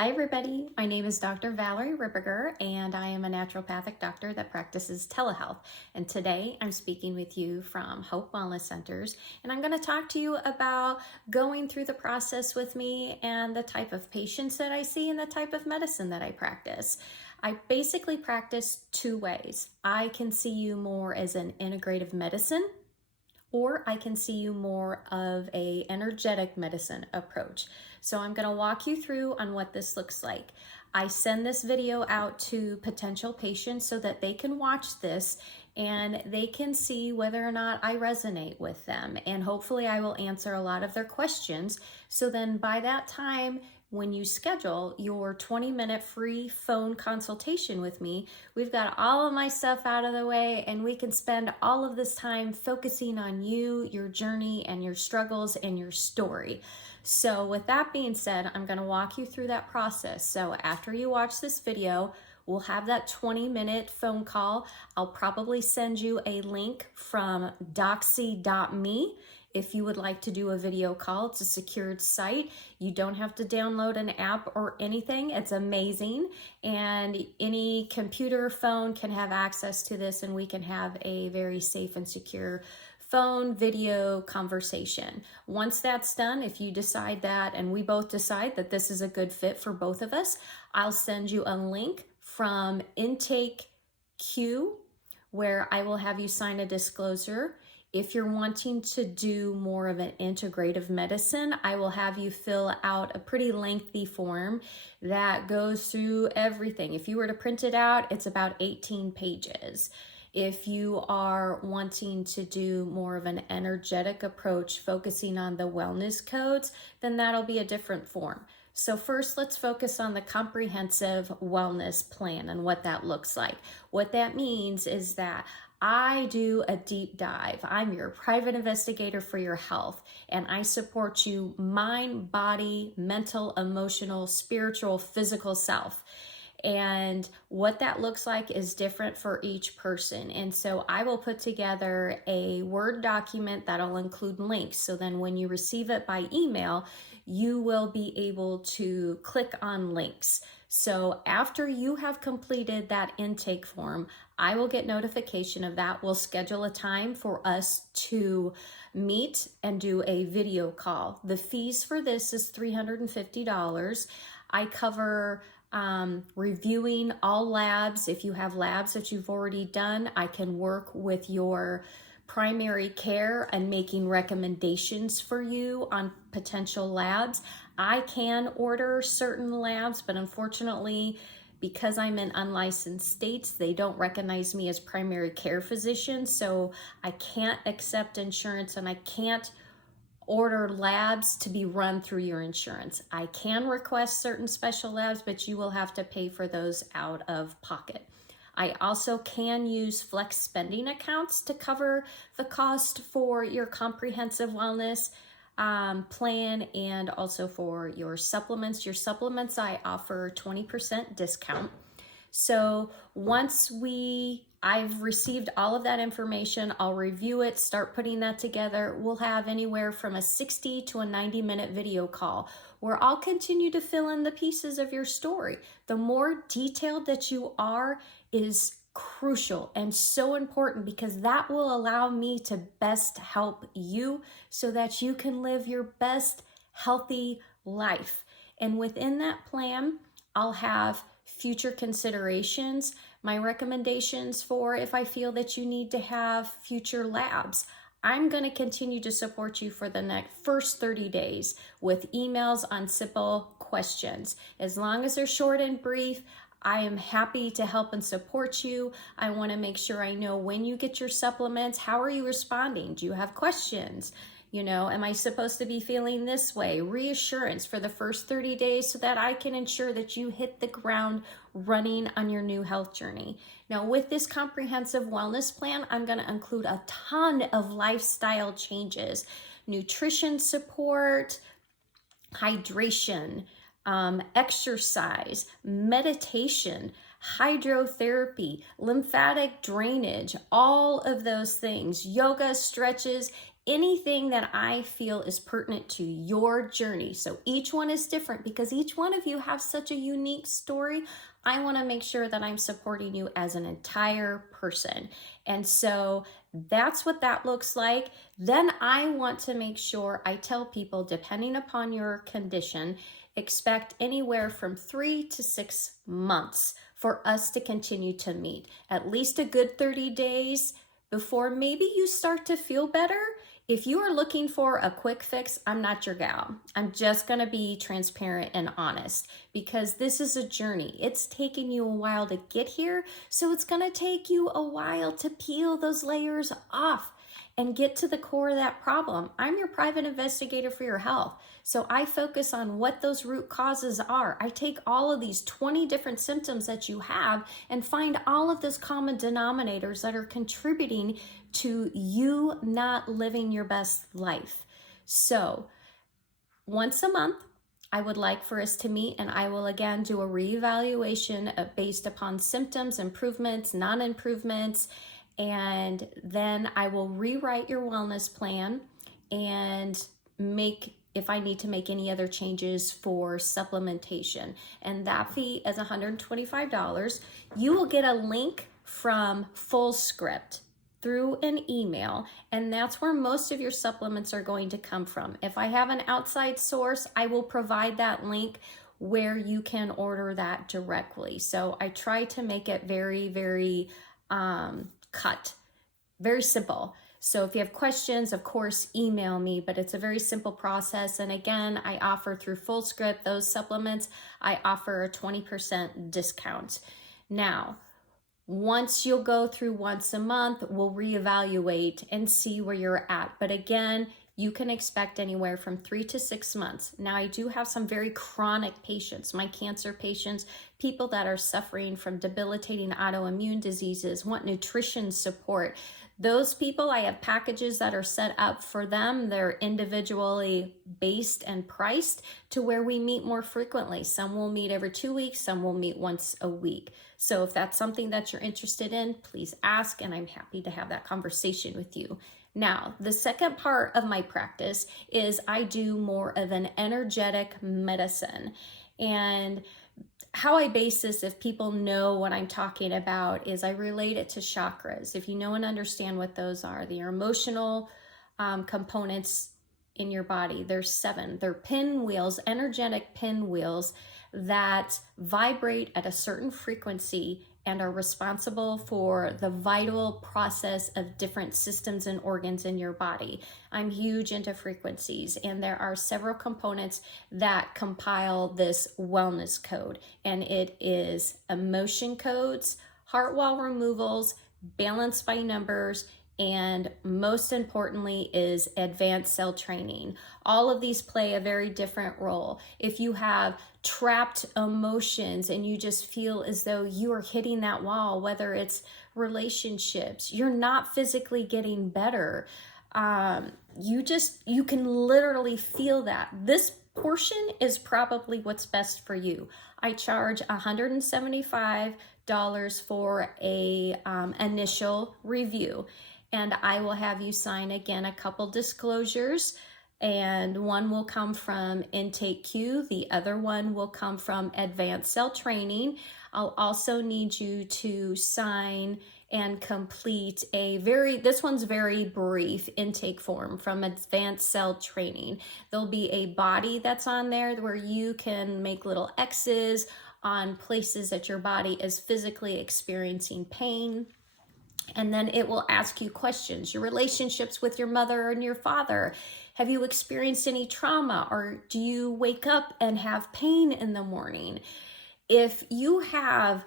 Hi everybody, my name is Dr. Valerie Ripperger and I am a naturopathic doctor that practices telehealth. And today I'm speaking with you from Hope Wellness Centers, and I'm going to talk to you about going through the process with me and the type of patients that I see and the type of medicine that I practice. I basically practice two ways. I can see you more as an integrative medicine, or I can see you more of a energetic medicine approach. So I'm going to walk you through on what this looks like. I send this video out to potential patients so that they can watch this and they can see whether or not I resonate with them. And hopefully I will answer a lot of their questions. So then by that time, when you schedule your 20-minute free phone consultation with me, we've got all of my stuff out of the way and we can spend all of this time focusing on you, your journey, and your struggles and your story. So with that being said, I'm going to walk you through that process. So after you watch this video, we'll have that 20-minute phone call. I'll probably send you a link from doxy.me. If you would like to do a video call, it's a secured site. You don't have to download an app or anything. It's amazing. And any computer, phone can have access to this, and we can have a very safe and secure phone video conversation. Once that's done, if you decide that, and we both decide that this is a good fit for both of us, I'll send you a link from Intake Q where I will have you sign a disclosure. If you're wanting to do more of an integrative medicine, I will have you fill out a pretty lengthy form that goes through everything. If you were to print it out, it's about 18 pages. If you are wanting to do more of an energetic approach, focusing on the wellness codes, then that'll be a different form. So first, let's focus on the comprehensive wellness plan and what that looks like. What that means is that I do a deep dive. I'm your private investigator for your health, and I support you mind, body, mental, emotional, spiritual, physical self. And what that looks like is different for each person. And so I will put together a Word document that'll include links. So then when you receive it by email, you will be able to click on links. So after you have completed that intake form, I will get notification of that. We'll schedule a time for us to meet and do a video call. The fees for this is $350. I cover reviewing all labs. If you have labs that you've already done, I can work with your primary care and making recommendations for you on potential labs. I can order certain labs, but unfortunately, because I'm in unlicensed states, they don't recognize me as primary care physician, so I can't accept insurance and I can't order labs to be run through your insurance. I can request certain special labs, but you will have to pay for those out of pocket. I also can use flex spending accounts to cover the cost for your comprehensive wellness plan and also for your supplements. Your supplements, I offer 20% discount. So once I've received all of that information, I'll review it, start putting that together. We'll have anywhere from a 60 to a 90-minute video call where I'll continue to fill in the pieces of your story. The more detailed that you are is crucial and so important, because that will allow me to best help you so that you can live your best healthy life. And within that plan, I'll have future considerations, my recommendations for if I feel that you need to have future labs. I'm going to continue to support you for the first 30 days with emails on simple questions. As long as they're short and brief, I am happy to help and support you. I want to make sure I know when you get your supplements, how are you responding? Do you have questions? You know, am I supposed to be feeling this way? Reassurance for the first 30 days so that I can ensure that you hit the ground running on your new health journey. Now, with this comprehensive wellness plan, I'm going to include a ton of lifestyle changes, nutrition support, hydration, exercise, meditation, hydrotherapy, lymphatic drainage, all of those things, yoga, stretches, anything that I feel is pertinent to your journey. So each one is different because each one of you have such a unique story. I want to make sure that I'm supporting you as an entire person. And so that's what that looks like. Then I want to make sure I tell people, depending upon your condition, expect anywhere from 3 to 6 months for us to continue to meet. At least a good 30 days before maybe you start to feel better. If you are looking for a quick fix, I'm not your gal. I'm just going to be transparent and honest because this is a journey. It's taken you a while to get here, so it's going to take you a while to peel those layers off and get to the core of that problem. I'm your private investigator for your health. So I focus on what those root causes are. I take all of these 20 different symptoms that you have and find all of those common denominators that are contributing to you not living your best life. So once a month, I would like for us to meet, and I will again do a reevaluation based upon symptoms, improvements, non-improvements, and then I will rewrite your wellness plan and make, if I need to make any other changes for supplementation. And that fee is $125. You will get a link from FullScript through an email, and that's where most of your supplements are going to come from. If I have an outside source, I will provide that link where you can order that directly. So I try to make it very, very very simple. So if you have questions, of course, email me, but it's a very simple process. And again, I offer through FullScript, those supplements, I offer a 20% discount. Now, once you'll go through once a month, we'll reevaluate and see where you're at. But again, you can expect anywhere from 3 to 6 months. Now, I do have some very chronic patients, my cancer patients, people that are suffering from debilitating autoimmune diseases, want nutrition support. Those people, I have packages that are set up for them. They're individually based and priced to where we meet more frequently. Some will meet every 2 weeks, some will meet once a week. So if that's something that you're interested in, please ask, and I'm happy to have that conversation with you. Now, the second part of my practice is I do more of an energetic medicine. And how I base this, if people know what I'm talking about, is I relate it to chakras. If you know and understand what those are, the emotional components in your body, there's 7. They're pinwheels, energetic pinwheels that vibrate at a certain frequency and are responsible for the vital process of different systems and organs in your body. I'm huge into frequencies, and there are several components that compile this wellness code, and it is emotion codes, heart wall removals, balance by numbers, and most importantly is advanced cell training. All of these play a very different role. If you have trapped emotions and you just feel as though you are hitting that wall, whether relationships, you're not physically getting better. You can literally feel that. This portion is probably what's best for you. I charge $175 for a initial review. And I will have you sign again a couple disclosures, and one will come from Intake Q, the other one will come from Advanced Cell Training. I'll also need you to sign and complete this one's very brief intake form from Advanced Cell Training. There'll be a body that's on there where you can make little X's on places that your body is physically experiencing pain. And then it will ask you questions, your relationships with your mother and your father. Have you experienced any trauma, or do you wake up and have pain in the morning? If you have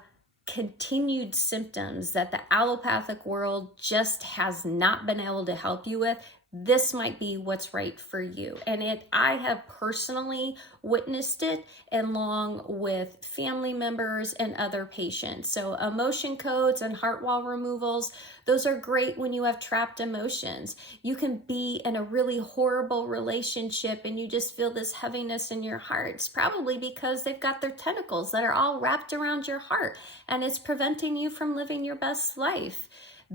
continued symptoms that the allopathic world just has not been able to help you with, this might be what's right for you. And I have personally witnessed it along with family members and other patients. So emotion codes and heart wall removals, those are great when you have trapped emotions. You can be in a really horrible relationship and you just feel this heaviness in your heart. It's probably because they've got their tentacles that are all wrapped around your heart and it's preventing you from living your best life.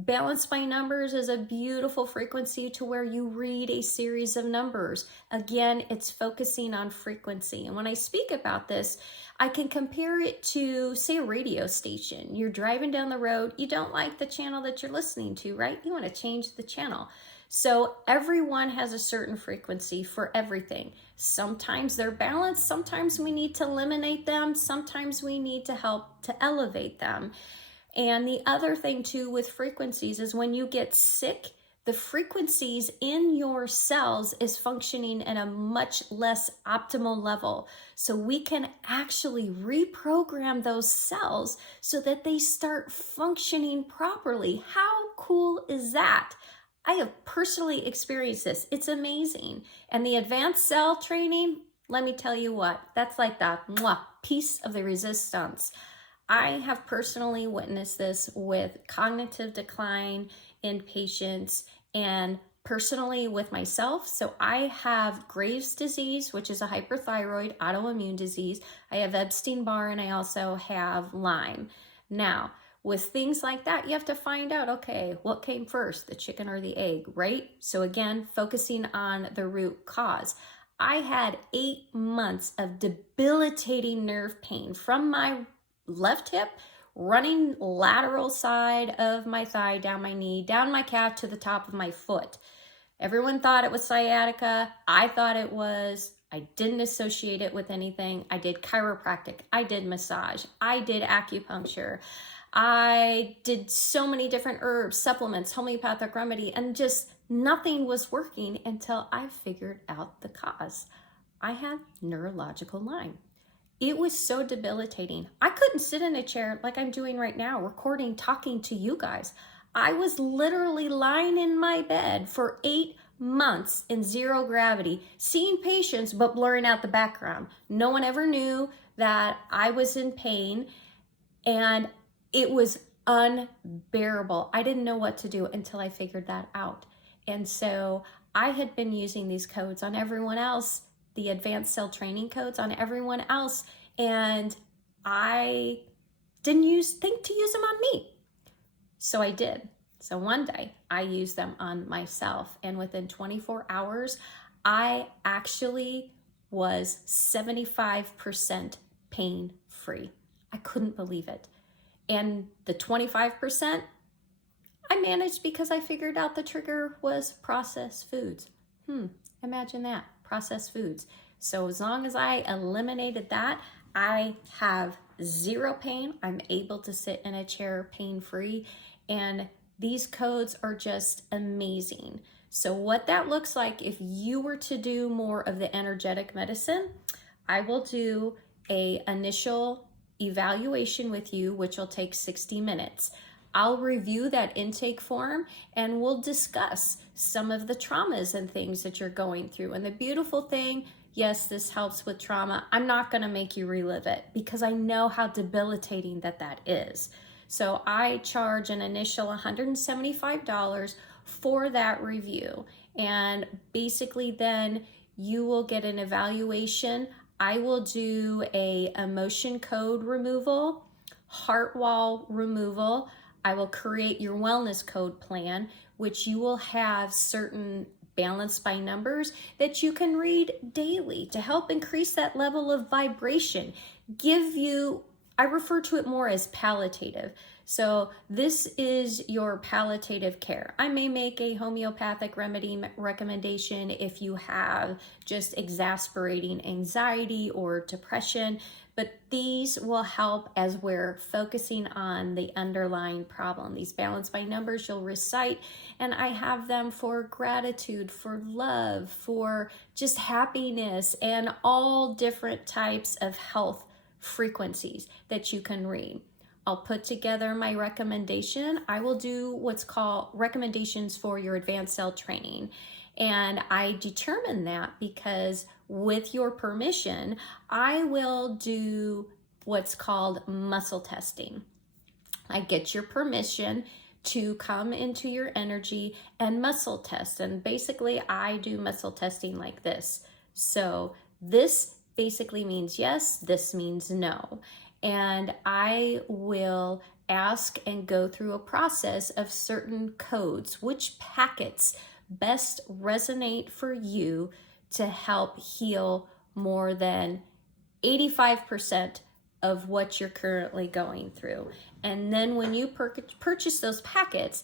Balanced by numbers is a beautiful frequency to where you read a series of numbers. Again, it's focusing on frequency. And when I speak about this, I can compare it to, say, a radio station. You're driving down the road, you don't like the channel that you're listening to, right? You want to change the channel. So everyone has a certain frequency for everything. Sometimes they're balanced, sometimes we need to eliminate them, sometimes we need to help to elevate them. And the other thing too with frequencies is when you get sick, the frequencies in your cells is functioning at a much less optimal level. So we can actually reprogram those cells so that they start functioning properly. How cool is that? I have personally experienced this. It's amazing. And the advanced cell training, let me tell you what, that's like the piece of the resistance. I have personally witnessed this with cognitive decline in patients and personally with myself. So I have Graves' disease, which is a hyperthyroid autoimmune disease. I have Epstein-Barr, and I also have Lyme. Now, with things like that, you have to find out, okay, what came first, the chicken or the egg, right? So again, focusing on the root cause. I had 8 months of debilitating nerve pain from my left hip, running lateral side of my thigh, down my knee, down my calf to the top of my foot. Everyone thought it was sciatica. I thought it was. I didn't associate it with anything. I did chiropractic. I did massage. I did acupuncture. I did so many different herbs, supplements, homeopathic remedy, and just nothing was working until I figured out the cause. I had neurological Lyme. It was so debilitating. I couldn't sit in a chair like I'm doing right now, recording, talking to you guys. I was literally lying in my bed for 8 months in zero gravity, seeing patients, but blurring out the background. No one ever knew that I was in pain, and it was unbearable. I didn't know what to do until I figured that out. And so I had been using these codes on everyone else, the advanced cell training codes on everyone else, and I didn't think to use them on me. So I did. So one day I used them on myself, and within 24 hours, I actually was 75% pain-free. I couldn't believe it. And the 25%, I managed because I figured out the trigger was processed foods. Imagine that, processed foods. So as long as I eliminated that, I have zero pain. I'm able to sit in a chair pain-free. And these codes are just amazing. So what that looks like, if you were to do more of the energetic medicine, I will do an initial evaluation with you, which will take 60 minutes. I'll review that intake form and we'll discuss some of the traumas and things that you're going through. And the beautiful thing, yes, this helps with trauma. I'm not going to make you relive it because I know how debilitating that is. So I charge an initial $175 for that review. And basically then you will get an evaluation. I will do a emotion code removal, heart wall removal. I will create your wellness code plan, which you will have certain balanced by numbers that you can read daily to help increase that level of vibration. Give you, I refer to it more as palliative. So this is your palliative care. I may make a homeopathic remedy recommendation if you have just exasperating anxiety or depression, but these will help as we're focusing on the underlying problem. These balanced by numbers you'll recite, and I have them for gratitude, for love, for just happiness, and all different types of health frequencies that you can read. I'll put together my recommendation. I will do what's called recommendations for your advanced cell training. And I determine that because with your permission, I will do what's called muscle testing. I get your permission to come into your energy and muscle test. And basically I do muscle testing like this. So this basically means yes, this means no. and I will ask and go through a process of certain codes, which packets best resonate for you to help heal more than 85% of what you're currently going through. And then when you purchase those packets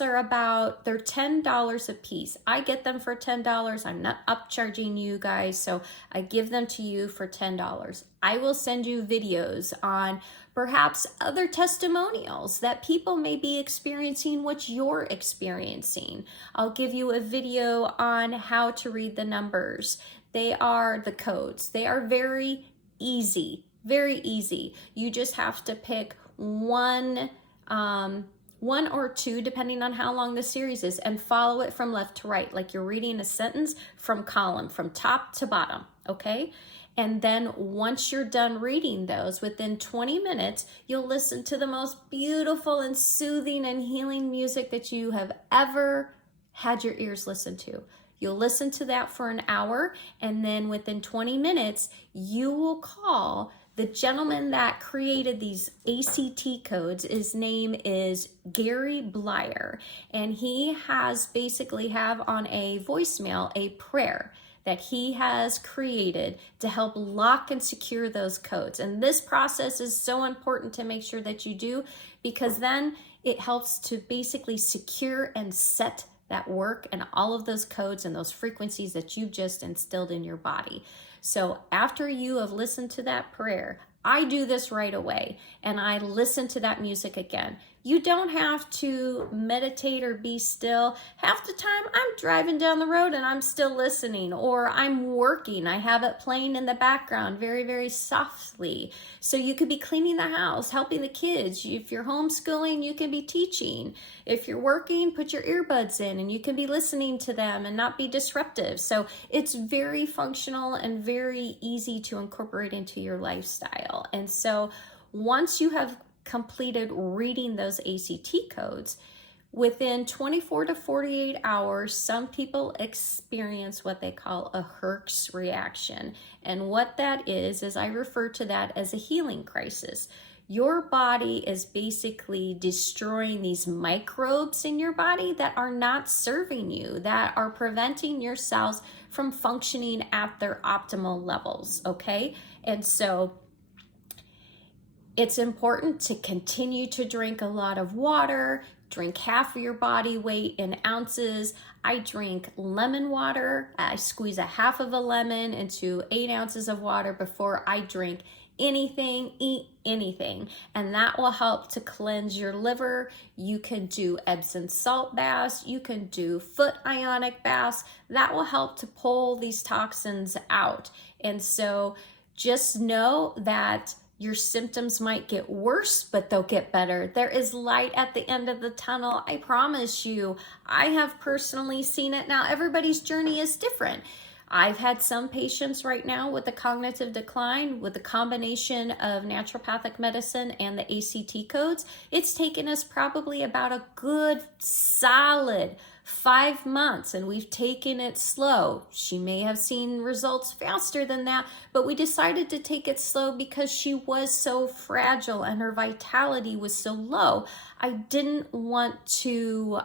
are they're $10 a piece. I get them for $10. I'm not upcharging you guys, so I give them to you for $10. I will send you videos on perhaps other testimonials that people may be experiencing what you're experiencing. I'll give you a video on how to read the numbers. They are the codes. They are very easy, very easy. You just have to pick one or two, depending on how long the series is, and follow it from left to right, like you're reading a sentence from top to bottom, okay? And then once you're done reading those, within 20 minutes, you'll listen to the most beautiful and soothing and healing music that you have ever had your ears listen to. You'll listen to that for an hour, and then within 20 minutes, you will call the gentleman that created these ACT codes. His name is Gary Blyer, and he has basically have on a voicemail a prayer that he has created to help lock and secure those codes. And this process is so important to make sure that you do, because then it helps to basically secure and set that work and all of those codes and those frequencies that you've just instilled in your body. So after you have listened to that prayer, I do this right away and I listen to that music again. You don't have to meditate or be still. Half the time I'm driving down the road and I'm still listening, or I'm working. I have it playing in the background very, very softly. So you could be cleaning the house, helping the kids. If you're homeschooling, you can be teaching. If you're working, put your earbuds in and you can be listening to them and not be disruptive. So it's very functional and very easy to incorporate into your lifestyle. And so once you have completed reading those ACT codes, within 24 to 48 hours, some people experience what they call a Herx reaction. And what that is I refer to that as a healing crisis. Your body is basically destroying these microbes in your body that are not serving you, that are preventing your cells from functioning at their optimal levels, okay? And so it's important to continue to drink a lot of water, drink half of your body weight in ounces. I drink lemon water. I squeeze a half of a lemon into 8 ounces of water before I drink anything, eat anything. And that will help to cleanse your liver. You can do Epsom salt baths. You can do foot ionic baths. That will help to pull these toxins out. And so just know that your symptoms might get worse, but they'll get better. There is light at the end of the tunnel. I promise you. I have personally seen it. Now, everybody's journey is different. I've had some patients right now with the cognitive decline, with the combination of naturopathic medicine and the ACT codes. It's taken us probably about a good solid 5 months, and we've taken it slow. She may have seen results faster than that, but we decided to take it slow because she was so fragile and her vitality was so low. I didn't want to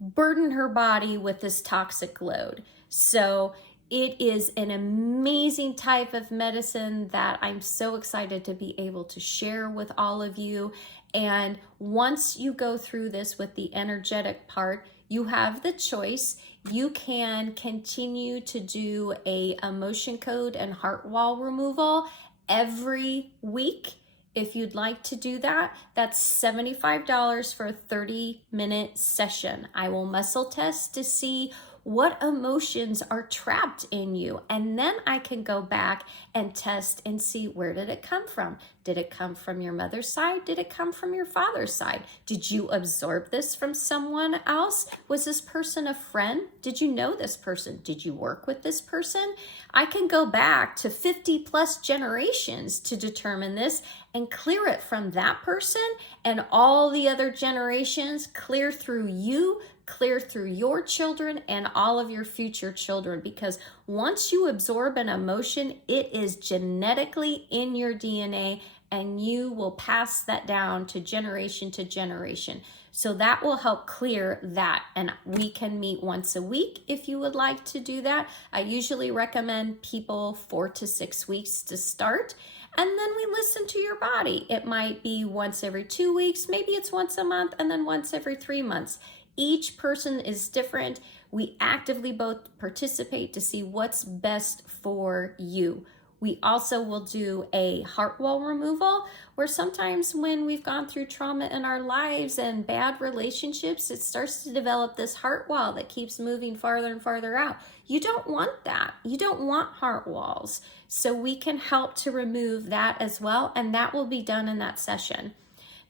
burden her body with this toxic load. So it is an amazing type of medicine that I'm so excited to be able to share with all of you. And once you go through this with the energetic part, you have the choice. You can continue to do a emotion code and heart wall removal every week. If you'd like to do that, that's $75 for a 30-minute session. I will muscle test to see what emotions are trapped in you. And then I can go back and test and see, where did it come from? Did it come from your mother's side? Did it come from your father's side? Did you absorb this from someone else? Was this person a friend? Did you know this person? Did you work with this person? I can go back to 50 plus generations to determine this and clear it from that person and all the other generations, clear through you clear through your children and all of your future children, because once you absorb an emotion, it is genetically in your DNA and you will pass that down to generation to generation. So that will help clear that. And we can meet once a week if you would like to do that. I usually recommend people 4 to 6 weeks to start. And then we listen to your body. It might be once every 2 weeks, maybe it's once a month, and then once every 3 months. Each person is different. We actively both participate to see what's best for you. We also will do a heart wall removal, where sometimes when we've gone through trauma in our lives and bad relationships, it starts to develop this heart wall that keeps moving farther and farther out. You don't want that. You don't want heart walls. So we can help to remove that as well, and that will be done in that session.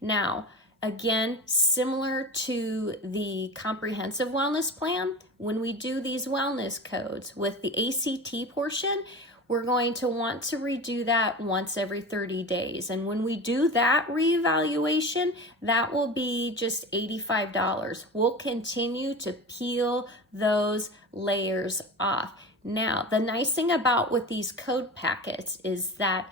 Now, again, similar to the comprehensive wellness plan, when we do these wellness codes with the ACT portion, we're going to want to redo that once every 30 days. And when we do that reevaluation, that will be just $85. We'll continue to peel those layers off. Now, the nice thing about with these code packets is that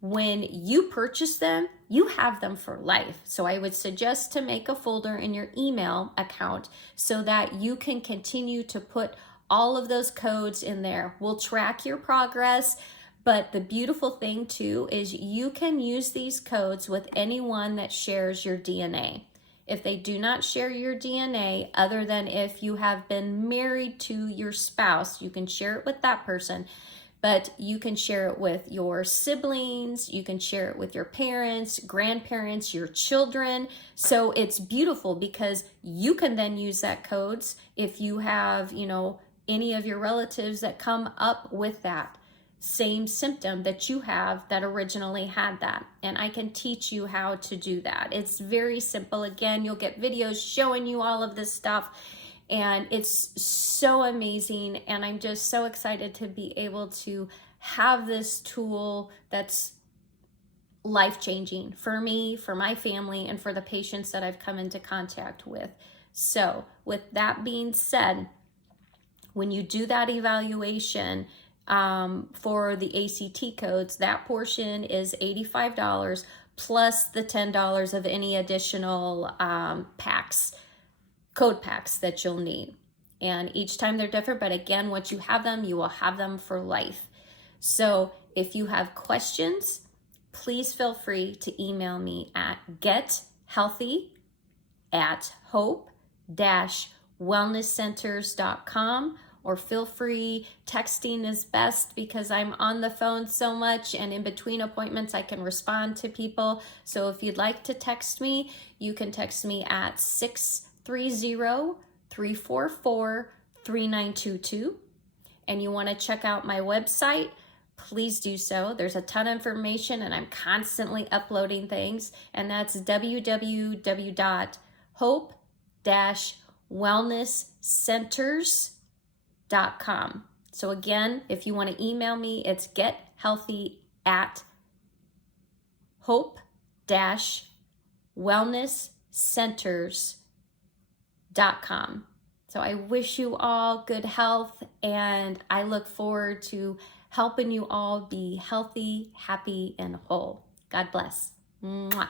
when you purchase them, you have them for life. So I would suggest to make a folder in your email account so that you can continue to put all of those codes in there. We'll track your progress, but the beautiful thing too is you can use these codes with anyone that shares your DNA. If they do not share your DNA, other than if you have been married to your spouse, you can share it with that person, but you can share it with your siblings, you can share it with your parents, grandparents, your children. So it's beautiful because you can then use that codes if you have, any of your relatives that come up with that same symptom that you have that originally had that. And I can teach you how to do that. It's very simple. Again, you'll get videos showing you all of this stuff, and it's so amazing. And I'm just so excited to be able to have this tool that's life-changing for me, for my family, and for the patients that I've come into contact with. So with that being said, when you do that evaluation for the ACT codes, that portion is $85 plus the $10 of any additional code packs that you'll need. And each time they're different, but again, once you have them, you will have them for life. So if you have questions, please feel free to email me at gethealthy@hope-wellnesscenters.com, or feel free, texting is best because I'm on the phone so much, and in between appointments I can respond to people. So if you'd like to text me, you can text me at 630-344-3922. And you want to check out my website, please do so. There's a ton of information and I'm constantly uploading things, and that's www.hope-wellnesscenters.com. So again, if you want to email me, it's gethealthy@hope-wellnesscenters.com. So I wish you all good health, and I look forward to helping you all be healthy, happy, and whole. God bless. Mwah.